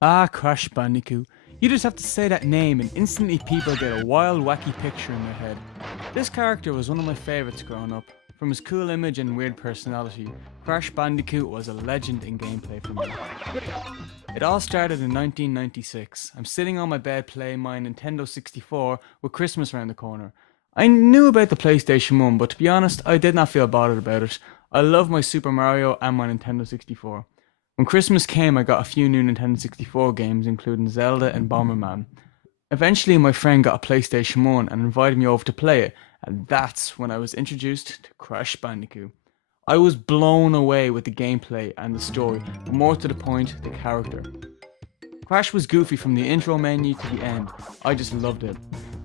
Ah, Crash Bandicoot. You just have to say that name and instantly people get a wild, wacky picture in their head. This character was one of my favourites growing up. From his cool image and weird personality, Crash Bandicoot was a legend in gameplay for me. It all started in 1996. I'm sitting on my bed playing my Nintendo 64 with Christmas around the corner. I knew about the PlayStation 1, but to be honest, I did not feel bothered about it. I love my Super Mario and my Nintendo 64. When Christmas came, I got a few new Nintendo 64 games, including Zelda and Bomberman. Eventually, my friend got a PlayStation 1 and invited me over to play it, and that's when I was introduced to Crash Bandicoot. I was blown away with the gameplay and the story, but more to the point, the character. Crash was goofy from the intro menu to the end. I just loved it.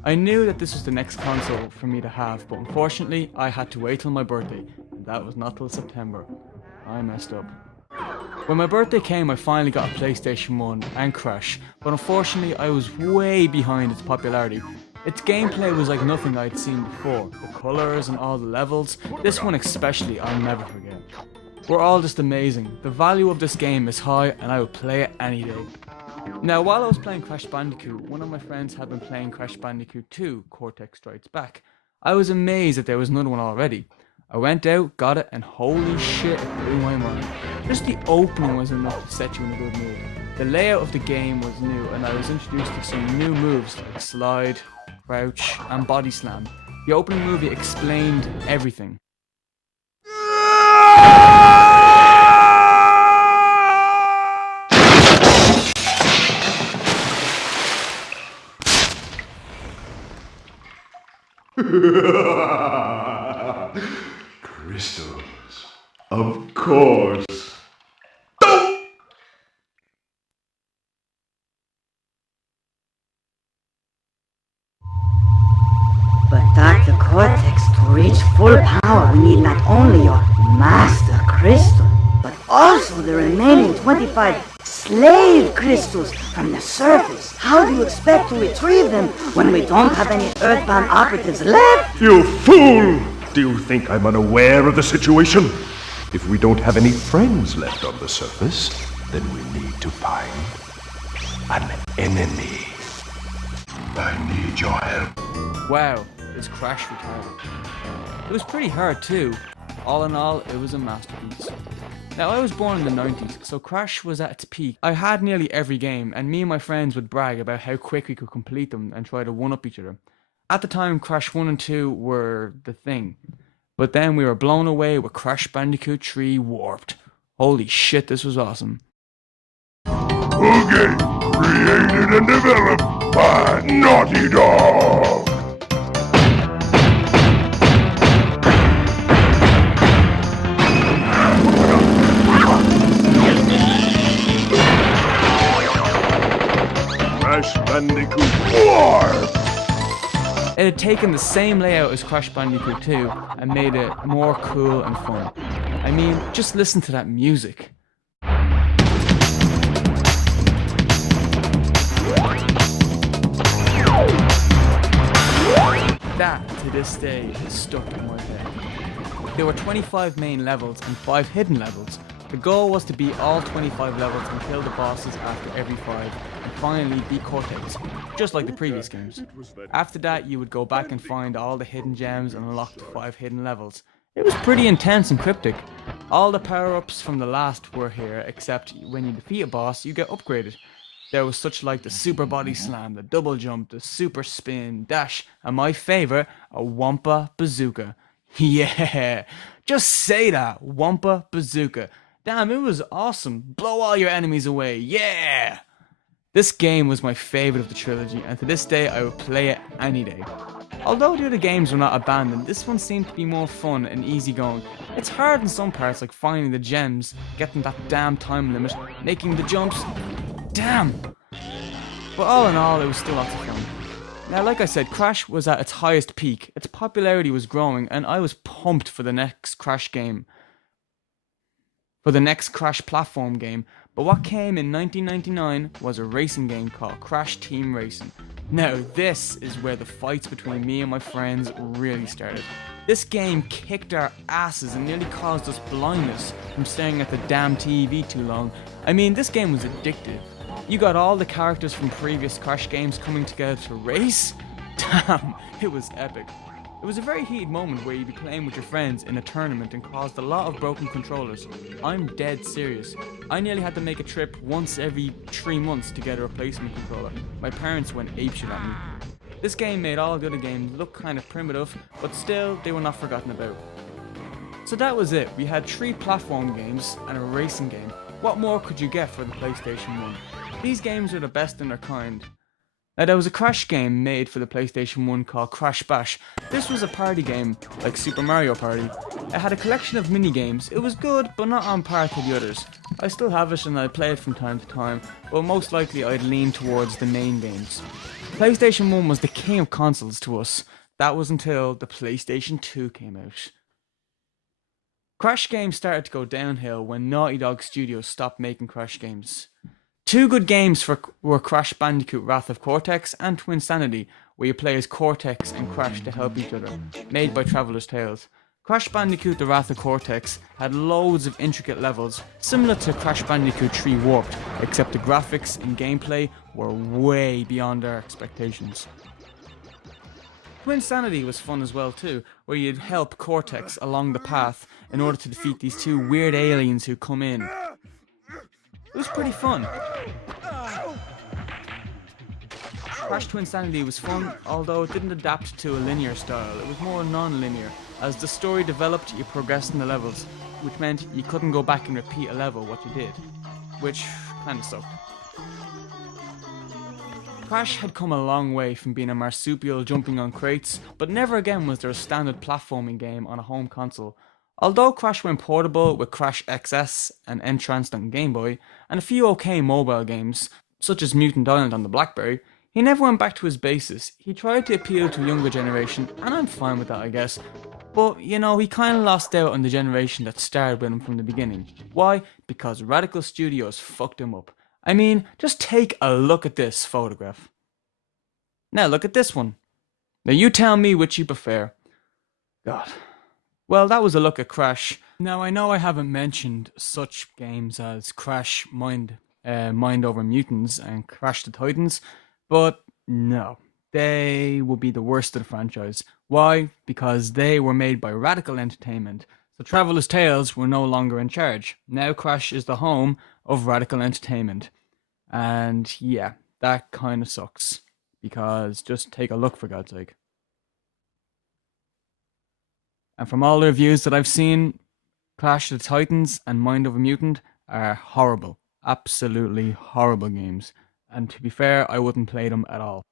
I knew that this was the next console for me to have, but unfortunately, I had to wait till my birthday, and that was not till September. I messed up. When my birthday came, I finally got a PlayStation 1 and Crash, but unfortunately I was way behind its popularity. Its gameplay was like nothing I'd seen before. The colours and all the levels, this one especially I'll never forget. We're all just amazing. The value of this game is high and I would play it any day. Now while I was playing Crash Bandicoot, one of my friends had been playing Crash Bandicoot 2, Cortex Strikes Back. I was amazed that there was another one already. I went out, got it, and holy shit, it blew my mind. Just the opening was enough to set you in a good mood. The layout of the game was new, and I was introduced to some new moves like slide, crouch, and body slam. The opening movie explained everything. Crystals. Of course. But Dr. Cortex, to reach full power, we need not only your Master Crystal, but also the remaining 25 slave crystals from the surface. How do you expect to retrieve them when we don't have any Earthbound operatives left? You fool! Do you think I'm unaware of the situation? If we don't have any friends left on the surface, then we need to find an enemy. I need your help. Wow, is Crash retarded? It was pretty hard too. All in all, it was a masterpiece. Now I was born in the 90s, so Crash was at its peak. I had nearly every game, and me and my friends would brag about how quick we could complete them and try to one-up each other. At the time, Crash 1 and 2 were the thing. But then we were blown away with Crash Bandicoot 3 Warped. Holy shit, this was awesome. Okay, created and developed by Naughty Dog. Crash Bandicoot Warped. It had taken the same layout as Crash Bandicoot 2 and made it more cool and fun. I mean, just listen to that music. That, to this day, is stuck in my head. There were 25 main levels and 5 hidden levels. The goal was to beat all 25 levels and kill the bosses after every 5, and finally beat Cortex, just like the previous games. After that, you would go back and find all the hidden gems and unlock the 5 hidden levels. It was pretty intense and cryptic. All the power-ups from the last were here, except when you defeat a boss, you get upgraded. There was such like the super body slam, the double jump, the super spin, dash, and my favorite, a Wumpa Bazooka. Yeah, just say that, Wumpa Bazooka. Damn, it was awesome. Blow all your enemies away, yeah! This game was my favorite of the trilogy, and to this day I would play it any day. Although the other games were not abandoned, this one seemed to be more fun and easygoing. It's hard in some parts, like finding the gems, getting that damn time limit, making the jumps. Damn! But all in all, it was still lots of fun. Now, like I said, Crash was at its highest peak. Its popularity was growing, and I was pumped for the next Crash game. For the next Crash platform game. But what came in 1999 was a racing game called Crash Team Racing. Now, this is where the fights between me and my friends really started. This game kicked our asses and nearly caused us blindness from staring at the damn TV too long. I mean, this game was addictive. You got all the characters from previous Crash games coming together to race? Damn, it was epic. It was a very heated moment where you'd be playing with your friends in a tournament and caused a lot of broken controllers. I'm dead serious. I nearly had to make a trip once every 3 months to get a replacement controller. My parents went apeshit at me. This game made all the other games look kind of primitive, but still, they were not forgotten about. So that was it. We had 3 platform games and a racing game. What more could you get for the PlayStation 1? These games are the best in their kind. Now, there was a Crash game made for the PlayStation 1 called Crash Bash. This was a party game, like Super Mario Party. It had a collection of mini-games. It was good, but not on par to the others. I still have it and I play it from time to time, but most likely I'd lean towards the main games. PlayStation 1 was the king of consoles to us. That was until the PlayStation 2 came out. Crash games started to go downhill when Naughty Dog Studios stopped making Crash games. 2 good games were Crash Bandicoot Wrath of Cortex and Twinsanity, where you play as Cortex and Crash to help each other, made by Traveller's Tales. Crash Bandicoot The Wrath of Cortex had loads of intricate levels, similar to Crash Bandicoot 3 Warped, except the graphics and gameplay were way beyond our expectations. Twinsanity was fun as well too, where you'd help Cortex along the path in order to defeat these 2 weird aliens who come in. It was pretty fun. Crash Twinsanity was fun, although it didn't adapt to a linear style. It was more non-linear. As the story developed, you progressed in the levels, which meant you couldn't go back and repeat a level what you did, which kinda sucked. Crash had come a long way from being a marsupial jumping on crates, but never again was there a standard platforming game on a home console. Although Crash went portable with Crash XS and Entranced on Game Boy, and a few okay mobile games, such as Mutant Island on the BlackBerry, he never went back to his basis. He tried to appeal to a younger generation, and I'm fine with that, I guess. But, you know, he kinda lost out on the generation that started with him from the beginning. Why? Because Radical Studios fucked him up. I mean, just take a look at this photograph. Now look at this one. Now you tell me which you prefer. God. Well, that was a look at Crash. Now, I know I haven't mentioned such games as Crash Mind Over Mutants and Crash the Titans, but no, they would be the worst of the franchise. Why? Because they were made by Radical Entertainment. So Traveller's Tales were no longer in charge. Now Crash is the home of Radical Entertainment. And yeah, that kind of sucks. Because just take a look, for God's sake. And from all the reviews that I've seen, Clash of the Titans and Mind Over Mutant are horrible. Absolutely horrible games. And to be fair, I wouldn't play them at all.